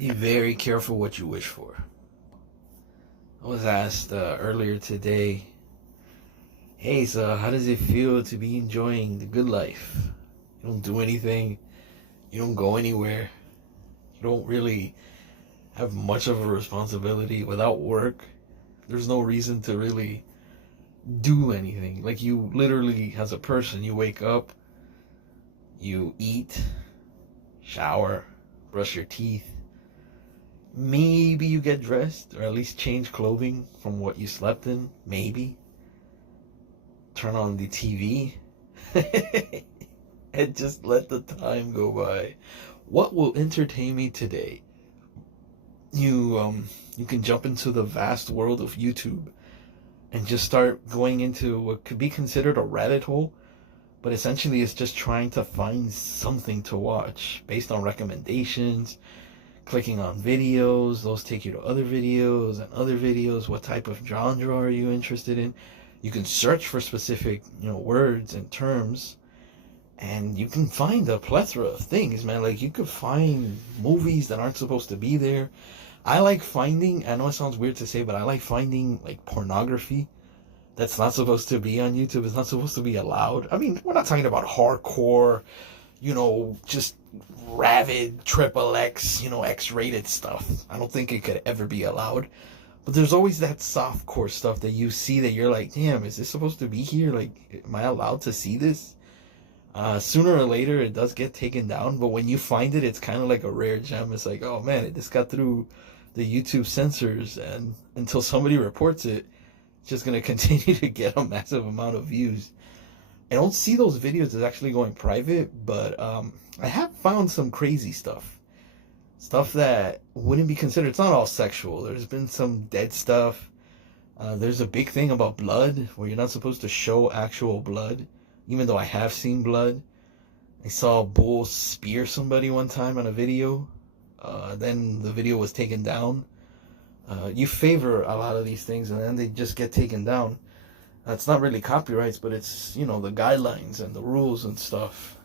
Be very careful what you wish for. I was asked earlier today, hey, so how does it feel to be enjoying the good life? You don't do anything, you don't go anywhere, you don't really have much of a responsibility without work. There's no reason to really do anything. Like, you literally, as a person, you wake up, you eat, shower, brush your teeth. Maybe you get dressed, or at least change clothing from what you slept in. Maybe. Turn on the TV. And just let the time go by. What will entertain me today? You can jump into the vast world of YouTube and just start going into what could be considered a rabbit hole, but essentially it's just trying to find something to watch based on recommendations, clicking on videos. Those take you to other videos and other videos. What type of genre are you interested in? You can search for specific, words and terms, and you can find a plethora of things, man. Like, you could find movies that aren't supposed to be there. I like finding, I know it sounds weird to say, but I like finding like pornography that's not supposed to be on YouTube. It's not supposed to be allowed. I mean, we're not talking about hardcore, just rabid triple X, X-rated stuff. I don't think it could ever be allowed. But there's always that softcore stuff that you see that you're like, damn, is this supposed to be here? Like, am I allowed to see this? Sooner or later, it does get taken down. But when you find it, it's kind of like a rare gem. It's like, oh man, it just got through the YouTube censors, and until somebody reports it, it's just going to continue to get a massive amount of views. I don't see those videos as actually going private, but I have found some crazy stuff. Stuff that wouldn't be considered, it's not all sexual. There's been some dead stuff. There's a big thing about blood, where you're not supposed to show actual blood, even though I have seen blood. I saw a bull spear somebody one time on a video. Then the video was taken down. You favor a lot of these things, and then they just get taken down. It's not really copyrights, but it's, the guidelines and the rules and stuff.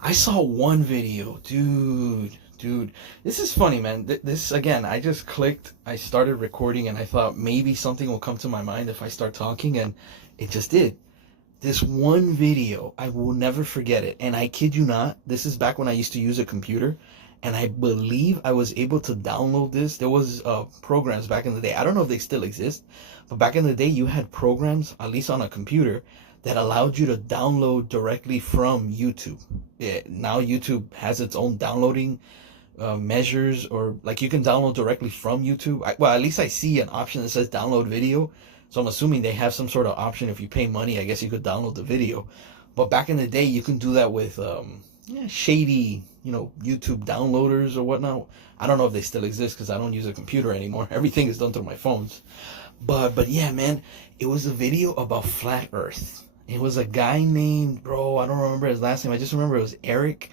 I saw one video, dude, this is funny, man. This, again, I just clicked, I started recording, and I thought maybe something will come to my mind if I start talking, and it just did. This one video, I will never forget it, and I kid you not, this is back when I used to use a computer, and I believe I was able to download this. There was programs back in the day, I don't know if they still exist, but back in the day, you had programs, at least on a computer, that allowed you to download directly from YouTube. Now YouTube has its own downloading measures, or like you can download directly from YouTube. Well, at least I see an option that says download video. So I'm assuming they have some sort of option. If you pay money, I guess you could download the video. But back in the day, you can do that with shady, YouTube downloaders or whatnot. I don't know if they still exist because I don't use a computer anymore. Everything is done through my phones. But yeah, man, it was a video about flat Earth. It was a guy named, I don't remember his last name. I just remember it was Eric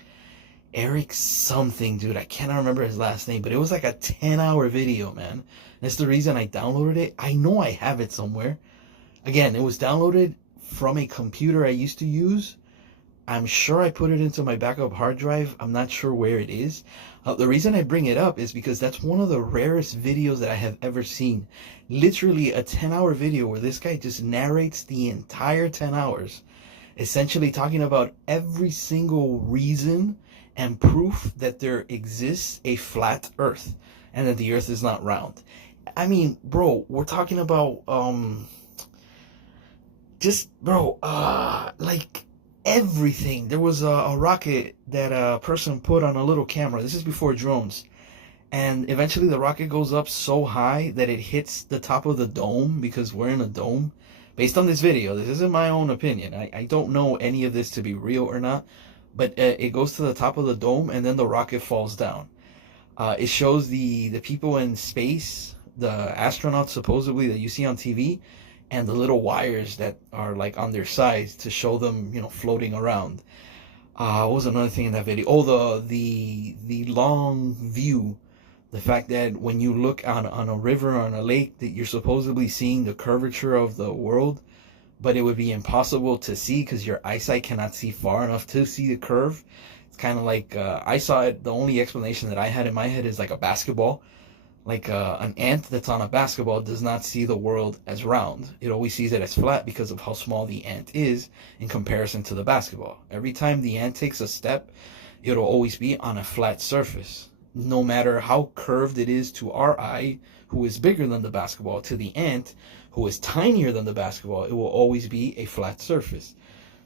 something, dude. I cannot remember his last name, but it was like a 10-hour video, man. That's the reason I downloaded it. I know I have it somewhere. Again, it was downloaded from a computer I used to use. I'm sure I put it into my backup hard drive. I'm not sure where it is. The reason I bring it up is because that's one of the rarest videos that I have ever seen. Literally a 10-hour video where this guy just narrates the entire 10 hours, essentially talking about every single reason and proof that there exists a flat Earth and that the Earth is not round. I mean, bro, we're talking about like everything. There was a rocket that a person put on a little camera. This is before drones. And eventually the rocket goes up so high that it hits the top of the dome, because we're in a dome. Based on this video, this isn't my own opinion. I don't know any of this to be real or not. But it goes to the top of the dome, and then the rocket falls down. It shows the people in space, the astronauts supposedly that you see on TV, and the little wires that are like on their sides to show them, floating around. What was another thing in that video? Oh, the long view. The fact that when you look on a river or on a lake, that you're supposedly seeing the curvature of the world, but it would be impossible to see because your eyesight cannot see far enough to see the curve. It's kind of like, I saw it, the only explanation that I had in my head is like a basketball. Like an ant that's on a basketball does not see the world as round. It always sees it as flat because of how small the ant is in comparison to the basketball. Every time the ant takes a step, it'll always be on a flat surface. No matter how curved it is to our eye, who is bigger than the basketball, to the ant, who is tinier than the basketball, it will always be a flat surface.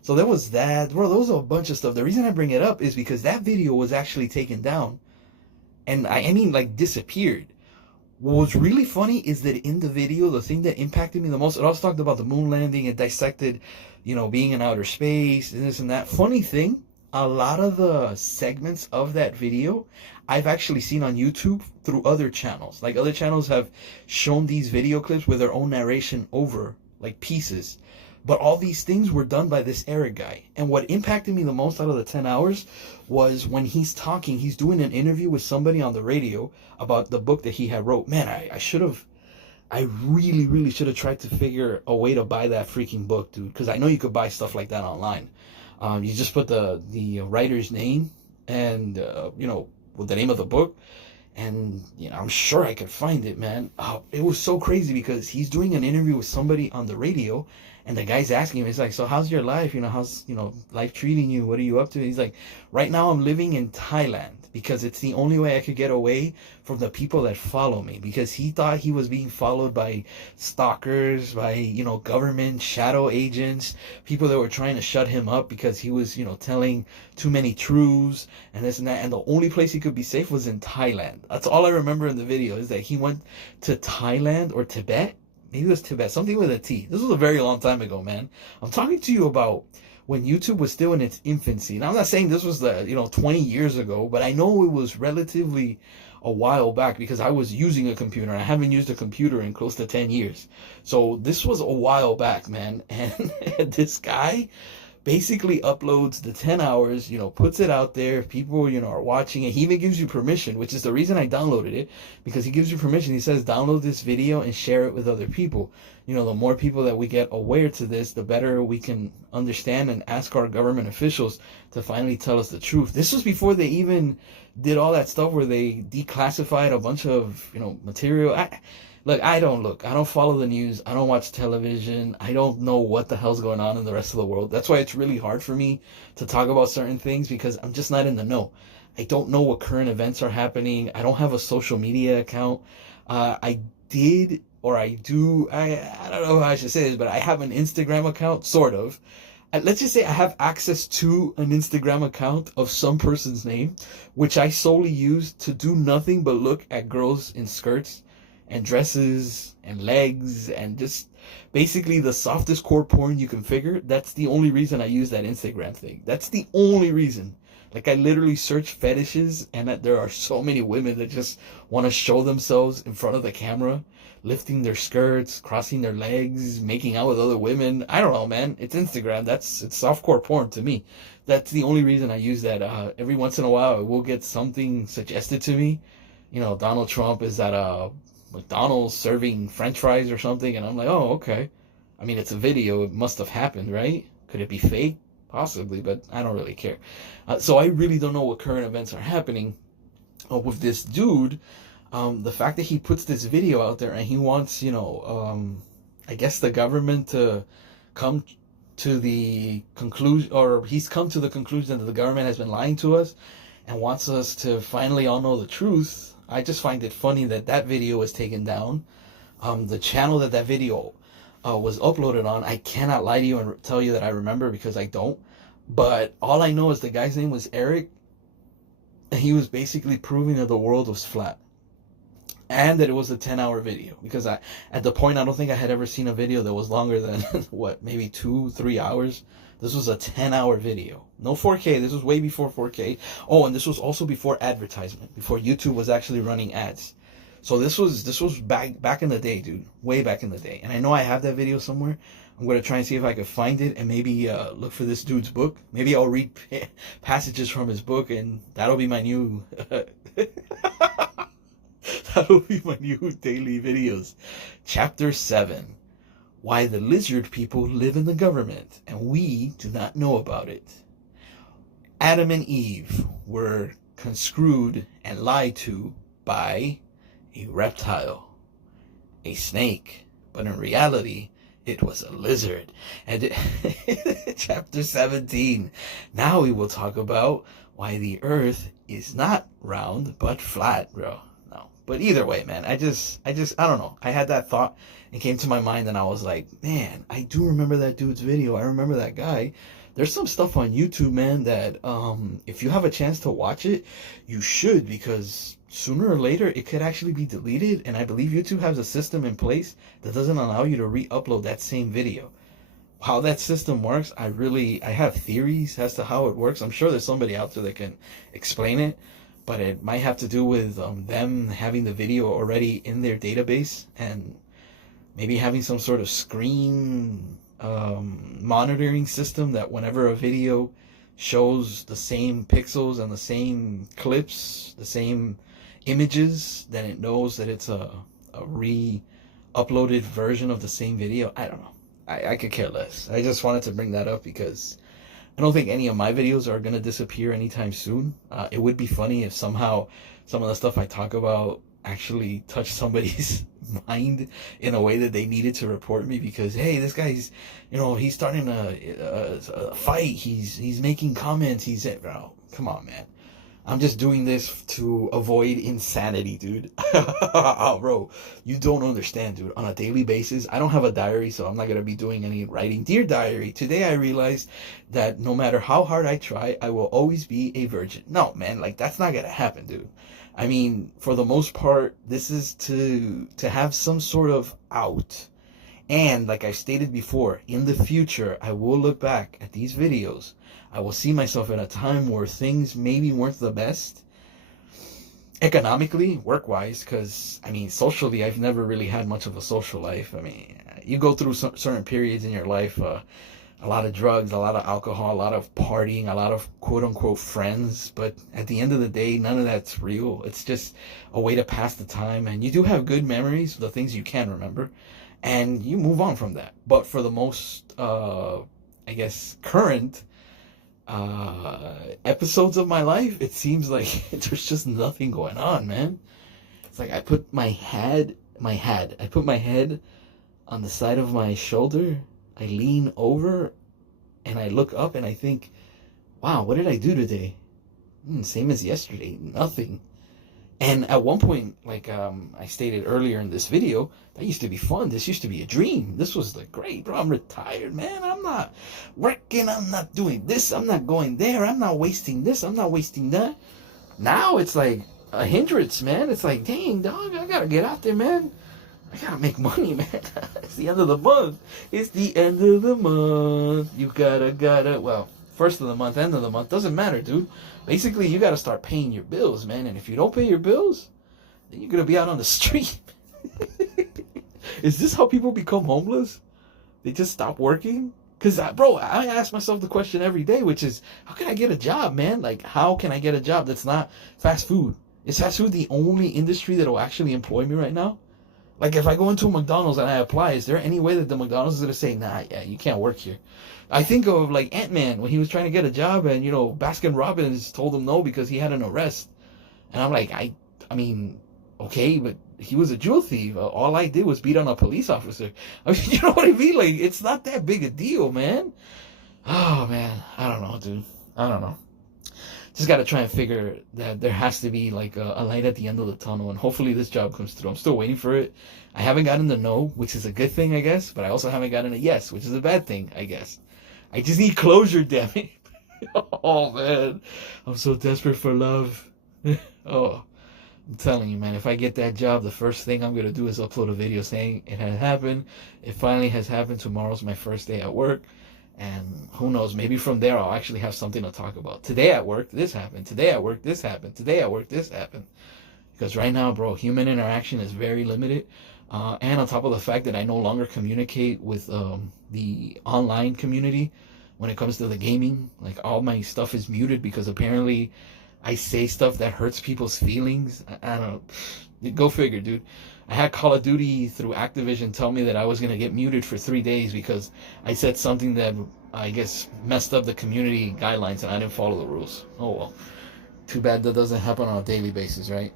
So there was that. Bro, there was a bunch of stuff. The reason I bring it up is because that video was actually taken down. And I mean, like, disappeared. What was really funny is that in the video, the thing that impacted me the most, it also talked about the moon landing, it dissected, being in outer space, and this and that. Funny thing, a lot of the segments of that video, I've actually seen on YouTube through other channels. Like, other channels have shown these video clips with their own narration over, like, pieces. But all these things were done by this Eric guy. And what impacted me the most out of the 10 hours was when he's talking, he's doing an interview with somebody on the radio about the book that he had wrote. Man, I really, really should have tried to figure a way to buy that freaking book, dude. Because I know you could buy stuff like that online. You just put the writer's name and, with the name of the book. And, I'm sure I could find it, man. Oh, it was so crazy because he's doing an interview with somebody on the radio. And the guy's asking him, he's like, so how's your life? How's, life treating you? What are you up to? He's like, right now I'm living in Thailand because it's the only way I could get away from the people that follow me. Because he thought he was being followed by stalkers, by, government shadow agents, people that were trying to shut him up because he was, telling too many truths and this and that. And the only place he could be safe was in Thailand. That's all I remember in the video is that he went to Thailand or Tibet. Maybe it was Tibet, something with a T. This was a very long time ago, man. I'm talking to you about when YouTube was still in its infancy. Now, I'm not saying this was 20 years ago, but I know it was relatively a while back because I was using a computer. I haven't used a computer in close to 10 years. So this was a while back, man. And this guy basically uploads the 10 hours, puts it out there. People, are watching it. He even gives you permission, which is the reason I downloaded it, because he gives you permission. He says, download this video and share it with other people. The more people that we get aware to this, the better we can understand and ask our government officials to finally tell us the truth. This was before they even did all that stuff where they declassified a bunch of, material. I don't follow the news. I don't watch television. I don't know what the hell's going on in the rest of the world. That's why it's really hard for me to talk about certain thdon't because I'm just not in the know. I don't know what current events are happening. I don't have a social media account. I don't know how I should say this, but I have an Instagram account, sort of. Let's just say I have access to an Instagram account of some person's name, which I solely use to do nothing but look at girls in skirts and dresses and legs and just basically the softest core porn you can figure. That's the only reason I use that Instagram thing. That's the only reason. Like, I literally search fetishes, and that there are so many women that just want to show themselves in front of the camera, lifting their skirts, crossing their legs, making out with other women. I don't know, man. It's Instagram. It's softcore porn to me. That's the only reason I use that. Every once in a while, I will get something suggested to me. Donald Trump is at a McDonald's serving French fries or something, and I'm like, oh, okay. I mean, it's a video. It must have happened, right? Could it be fake? Possibly, but I don't really care. So I really don't know what current events are happening with this dude. The fact that he puts this video out there and he wants, I guess the government to come to the conclusion, or he's come to the conclusion that the government has been lying to us and wants us to finally all know the truth. I just find it funny that video was taken down. The channel that video was uploaded on, I cannot lie to you and tell you that I remember, because I don't. But all I know is the guy's name was Eric, and he was basically proving that the world was flat, and that it was a 10-hour video. Because at the point, I don't think I had ever seen a video that was longer than maybe 2-3 hours. This was a 10-hour video. No 4K. This was way before 4K. Oh, and this was also before advertisement, before YouTube was actually running ads. So this was back in the day, dude. Way back in the day. And I know I have that video somewhere. I'm going to try and see if I can find it and maybe look for this dude's book. Maybe I'll read passages from his book, and that'll be my new that'll be my new daily videos. Chapter 7. Why the lizard people live in the government and we do not know about it. Adam and Eve were conscried and lied to by a reptile, a snake, but in reality, it was a lizard. And chapter 17. Now we will talk about why the earth is not round but flat, bro. No. But either way, man, I don't know. I had that thought and came to my mind and I was like, man, I do remember that dude's video. I remember that guy. There's some stuff on YouTube, man, that if you have a chance to watch it, you should, because sooner or later it could actually be deleted, and I believe YouTube has a system in place that doesn't allow you to re-upload that same video. How that system works, I have theories as to how it works. I'm sure there's somebody out there that can explain it, but it might have to do with them having the video already in their database and maybe having some sort of screen monitoring system that whenever a video shows the same pixels and the same clips, the same images, then it knows that it's a re-uploaded version of the same video. I don't know. I could care less. I just wanted to bring that up because I don't think any of my videos are going to disappear anytime soon. It would be funny if somehow some of the stuff I talk about actually touched somebody's mind in a way that they needed to report me, because hey, this guy's, he's starting a fight, he's making comments, bro, come on, man. I'm just doing this to avoid insanity, dude. Bro, you don't understand, dude. On a daily basis, I don't have a diary, so I'm not gonna be doing any writing. Dear diary, today I realized that no matter how hard I try, I will always be a virgin. No, man, like, that's not gonna happen, dude. I mean, for the most part, this is to have some sort of out. And like I stated before, in the future, I will look back at these videos. I will see myself at a time where things maybe weren't the best. Economically, work-wise, because, I mean, socially, I've never really had much of a social life. I mean, you go through certain periods in your life, a lot of drugs, a lot of alcohol, a lot of partying, a lot of quote-unquote friends. But at the end of the day, none of that's real. It's just a way to pass the time. And you do have good memories, the things you can remember, and you move on from that. But for the most, I guess, current episodes of my life, it seems like there's just nothing going on, man. It's like I put my head on the side of my shoulder, I lean over, and I look up and I think, wow, what did I do today? Same as yesterday, nothing. And at one point, like I stated earlier in this video, that used to be fun. This used to be a dream. This was like, great, bro, I'm retired, man. I'm not working. I'm not doing this. I'm not going there. I'm not wasting this. I'm not wasting that. Now it's like a hindrance, man. It's like, dang, dog, I gotta get out there, man. I gotta make money, man. It's the end of the month. It's the end of the month. You gotta, well, first of the month, end of the month, doesn't matter, dude. Basically, you gotta start paying your bills, man. And if you don't pay your bills, then you're gonna be out on the street. Is this how people become homeless? They just stop working? Because, bro, I ask myself the question every day, which is, how can I get a job, man? Like, how can I get a job that's not fast food? Is fast food the only industry that will actually employ me right now? Like, if I go into a McDonald's and I apply, is there any way that the McDonald's is going to say, nah, yeah, you can't work here? I think of, like, Ant-Man when he was trying to get a job and, Baskin Robbins told him no because he had an arrest. And I'm like, I mean, okay, but he was a jewel thief. All I did was beat on a police officer. I mean, you know what I mean? Like, it's not that big a deal, man. Oh, man. I don't know, dude. I don't know. Just got to try and figure that there has to be like a light at the end of the tunnel, and hopefully this job comes through. I'm still waiting for it. I haven't gotten the no, which is a good thing, I guess, but I also haven't gotten a yes, which is a bad thing, I guess. I just need closure, damn it. Oh, man. I'm so desperate for love. Oh, I'm telling you, man, if I get that job, the first thing I'm going to do is upload a video saying it has happened. It finally has happened. Tomorrow's my first day at work. And who knows, maybe from there I'll actually have something to talk about. Today at work, this happened. Today at work, this happened. Today at work, this happened. Because right now, bro, human interaction is very limited. And on top of the fact that I no longer communicate with the online community when it comes to the gaming. Like, all my stuff is muted because apparently I say stuff that hurts people's feelings. I don't know. Go figure, dude. I had Call of Duty through Activision tell me that I was going to get muted for 3 days because I said something that I guess, messed up the community guidelines and I didn't follow the rules. Oh well. Too bad that doesn't happen on a daily basis, right?